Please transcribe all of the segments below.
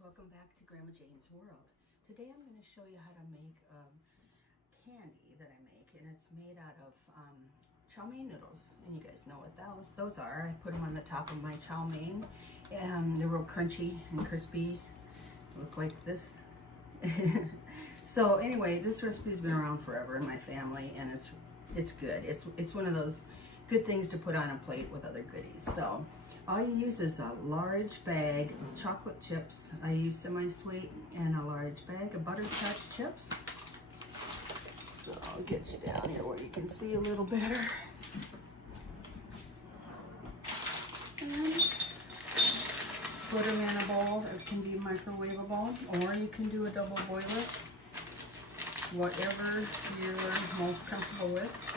welcome back to Grandma Jane's World. Today I'm going to show you how to make candy that I make, and it's made out of chow mein noodles, and you guys know what those are. I put them on the top of my chow mein, and they're real crunchy and crispy, look like this. So anyway, this recipe's been around forever in my family, and it's good. It's one of those good things to put on a plate with other goodies. So all you use is a large bag of chocolate chips. I use semi-sweet, and a large bag of butterscotch chips. So I'll get you down here where you can see a little better. And put them in a bowl. It can be microwavable, or you can do a double boiler, whatever you're most comfortable with.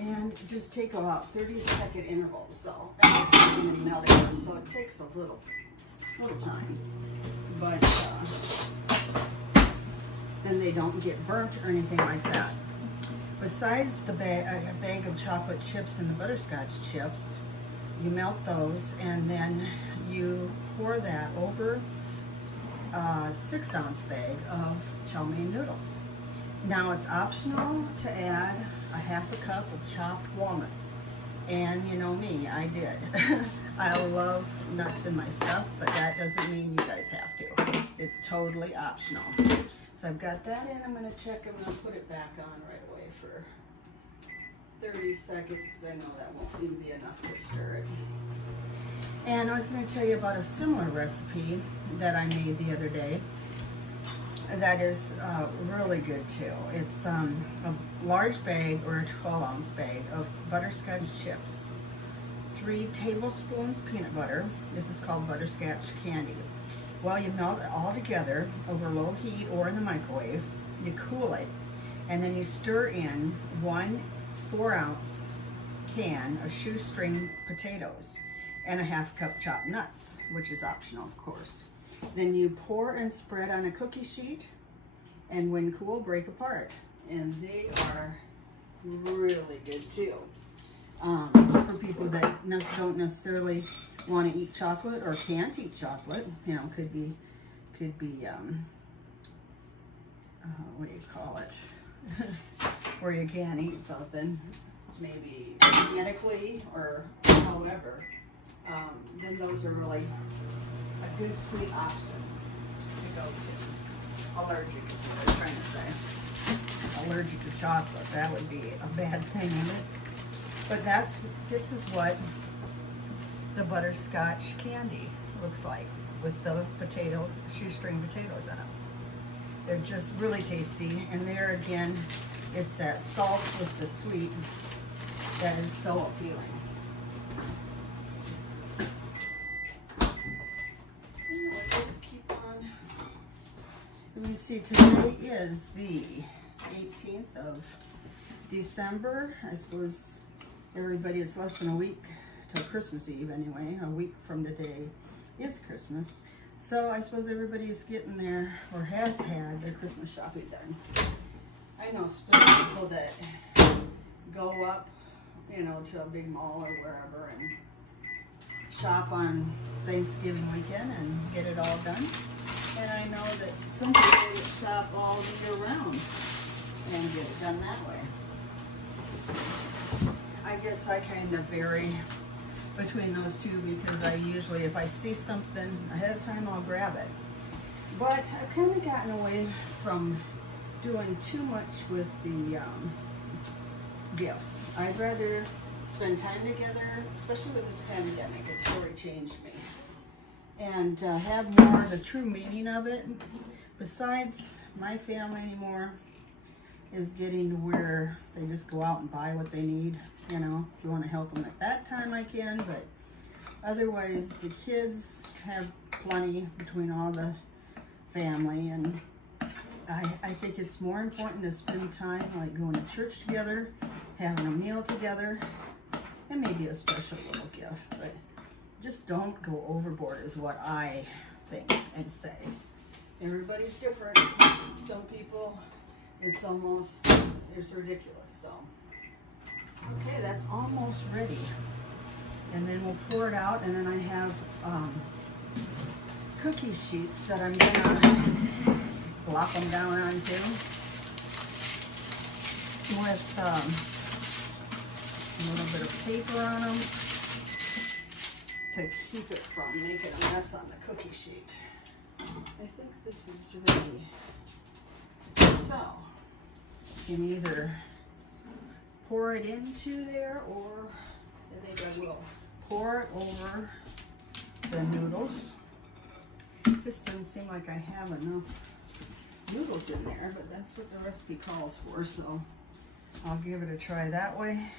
And just take about 30-second intervals, so melting, so it takes a little time, but then they don't get burnt or anything like that. Besides the bag of chocolate chips and the butterscotch chips, you melt those, and then you pour that over a 6-ounce bag of chow mein noodles. Now it's optional to add a half a cup of chopped walnuts, and you know me, I did. I love nuts in my stuff, but that doesn't mean you guys have to. It's totally optional. So I've got that in. I'm going to check. I'm going to put it back on right away for 30 seconds, because I know that won't even be enough to stir it. And I was going to tell you about a similar recipe that I made the other day. That is really good too. It's a large bag, or a 12-ounce bag of butterscotch chips, 3 tablespoons peanut butter. This is called butterscotch candy. Well, you melt it all together over low heat or in the microwave. You cool it, and then you stir in 1 4-ounce can of shoestring potatoes and a half cup chopped nuts, which is optional, of course. Then you pour and spread on a cookie sheet, and when cool, break apart. And they are really good too. For people that don't necessarily want to eat chocolate or can't eat chocolate, you know, could be what do you call it? Where you can't eat something, maybe medically or however, then those are really a good sweet option to go to. Allergic is what I'm trying to say. Allergic to chocolate, that would be a bad thing, isn't it? But this is what the butterscotch candy looks like with the shoestring potatoes in them. They're just really tasty, and there again, it's that salt with the sweet that is so appealing. Let me see, today is the 18th of December. I suppose everybody, it's less than a week till Christmas Eve anyway. A week from today is Christmas. So I suppose everybody's getting there, or has had their Christmas shopping done. I know some people that go up, you know, to a big mall or wherever and shop on Thanksgiving weekend and get it all done. And I know that some people shop all year round and get it done that way. I guess I kind of vary between those two, because I usually, if I see something ahead of time, I'll grab it. But I've kind of gotten away from doing too much with the gifts. I'd rather spend time together, especially with this pandemic. It's really changed me. And have more of the true meaning of it. Besides, my family anymore is getting to where they just go out and buy what they need. You know, if you want to help them at that time, I can, but otherwise the kids have plenty between all the family, and I think it's more important to spend time like going to church together, having a meal together, and maybe a special little gift. But just don't go overboard is what I think and say. Everybody's different. Some people, it's ridiculous. So, okay, that's almost ready. And then we'll pour it out, and then I have cookie sheets that I'm gonna plop them down onto with a little bit of paper on them to keep it from making a mess on the cookie sheet. I think this is ready. So, you can either pour it into there, or I think I will pour it over the noodles. Just doesn't seem like I have enough noodles in there, but that's what the recipe calls for, so I'll give it a try that way.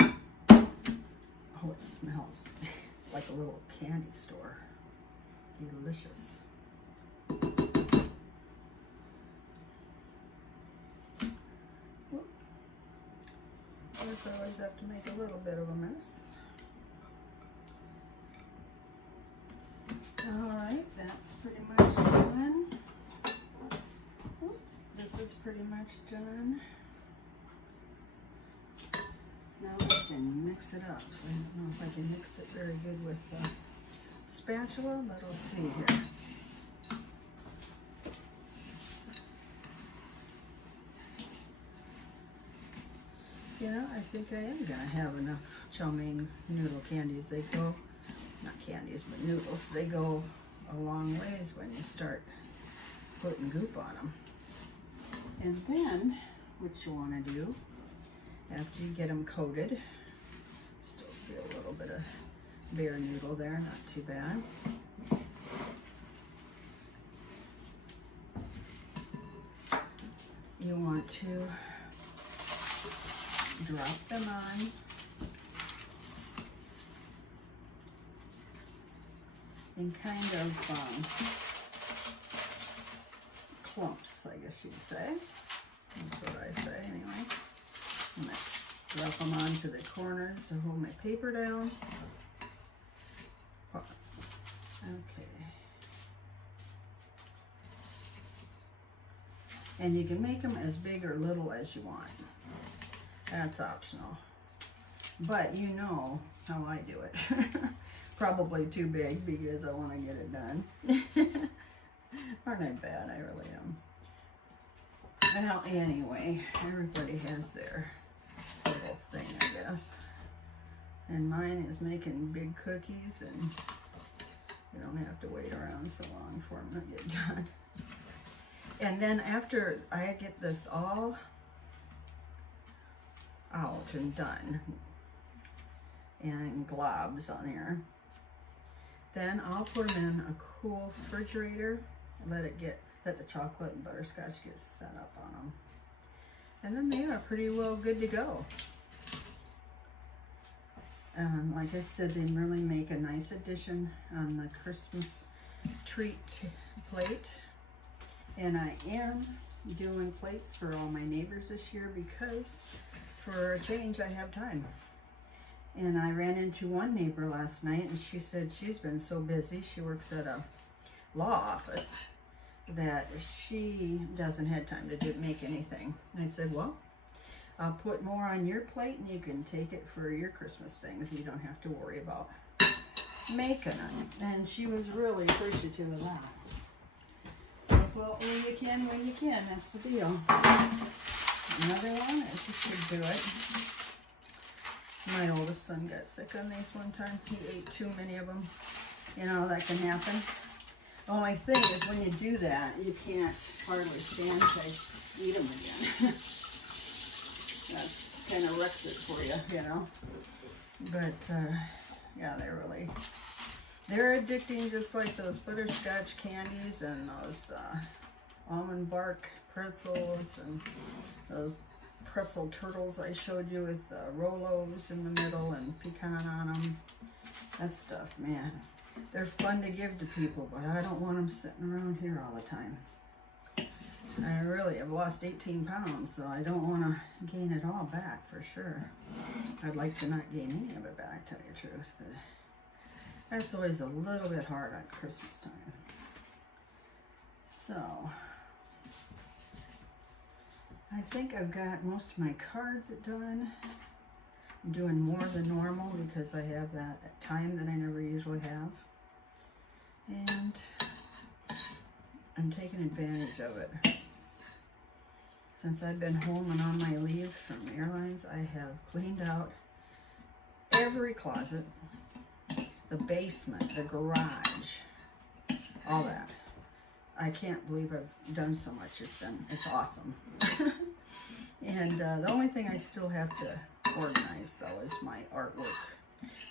Oh, it smells like a little candy store. Delicious. I always have to make a little bit of a mess. Alright, that's pretty much done. This is pretty much done. Now I can mix it up. So I don't know if I can mix it very good with the spatula, but we'll see here. You know, I think I am gonna have enough chow mein noodle candies. They go, not candies, but noodles. They go a long ways when you start putting goop on them. And then, what you wanna do, after you get them coated, still see a little bit of bare noodle there, not too bad. You want to drop them on in kind of clumps, I guess you'd say. That's what I say anyway. I'm going to drop them onto the corners to hold my paper down. Okay. And you can make them as big or little as you want. That's optional. But you know how I do it. Probably too big because I want to get it done. Aren't I bad? I really am. Well, anyway, everybody has their little thing, I guess. And mine is making big cookies, and you don't have to wait around so long for them to get done. And then after I get this all out and done and globs on here, then I'll put them in a cool refrigerator and let the chocolate and butterscotch get set up on them, and then they are pretty well good to go. Like I said, they really make a nice addition on the Christmas treat plate. And I am doing plates for all my neighbors this year because for a change I have time. And I ran into one neighbor last night, and she said she's been so busy, she works at a law office, that she doesn't have time to make anything. And I said, well, I'll put more on your plate and you can take it for your Christmas things. You don't have to worry about making them. And she was really appreciative of that. Well, when you can, that's the deal. Another one, I should do it. My oldest son got sick on these one time. He ate too many of them. You know, that can happen. The only thing is when you do that, you can't hardly stand to eat them again. That kind of wrecks it for you, you know. But, yeah, they're addicting, just like those butterscotch candies and those almond bark pretzels and those pretzel turtles I showed you with Rolos in the middle and pecan on them. That stuff, man. They're fun to give to people, but I don't want them sitting around here all the time. I really have lost 18 pounds, so I don't want to gain it all back for sure. I'd like to not gain any of it back, to tell you the truth, but that's always a little bit hard at Christmas time. So, I think I've got most of my cards done. I'm doing more than normal because I have that time that I never usually have. And I'm taking advantage of it. Since I've been home and on my leave from airlines, I have cleaned out every closet, the basement, the garage, all that. I can't believe I've done so much. It's awesome. And the only thing I still have to organize though is my artwork,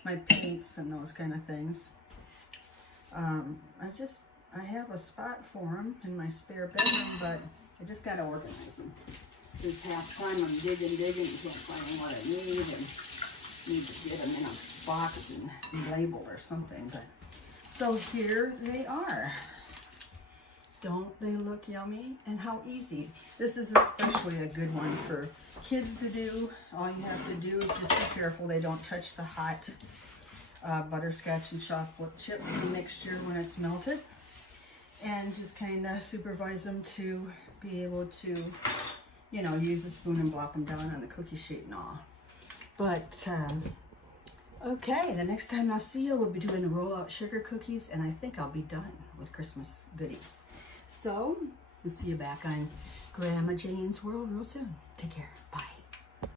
my paints and those kind of things. I have a spot for them in my spare bedroom, but I just got to organize them. This half time I'm digging, can't find what I need, and need to get them in a box and labeled or something. But so here they are. Don't they look yummy? And how easy. This is especially a good one for kids to do. All you have to do is just be careful they don't touch the hot butterscotch and chocolate chip mixture when it's melted. And just kind of supervise them to be able to, you know, use a spoon and blop them down on the cookie sheet and all. But, okay, the next time I'll see you, we'll be doing the roll-out sugar cookies, and I think I'll be done with Christmas goodies. So, we'll see you back on Grandma Jane's World real soon. Take care. Bye.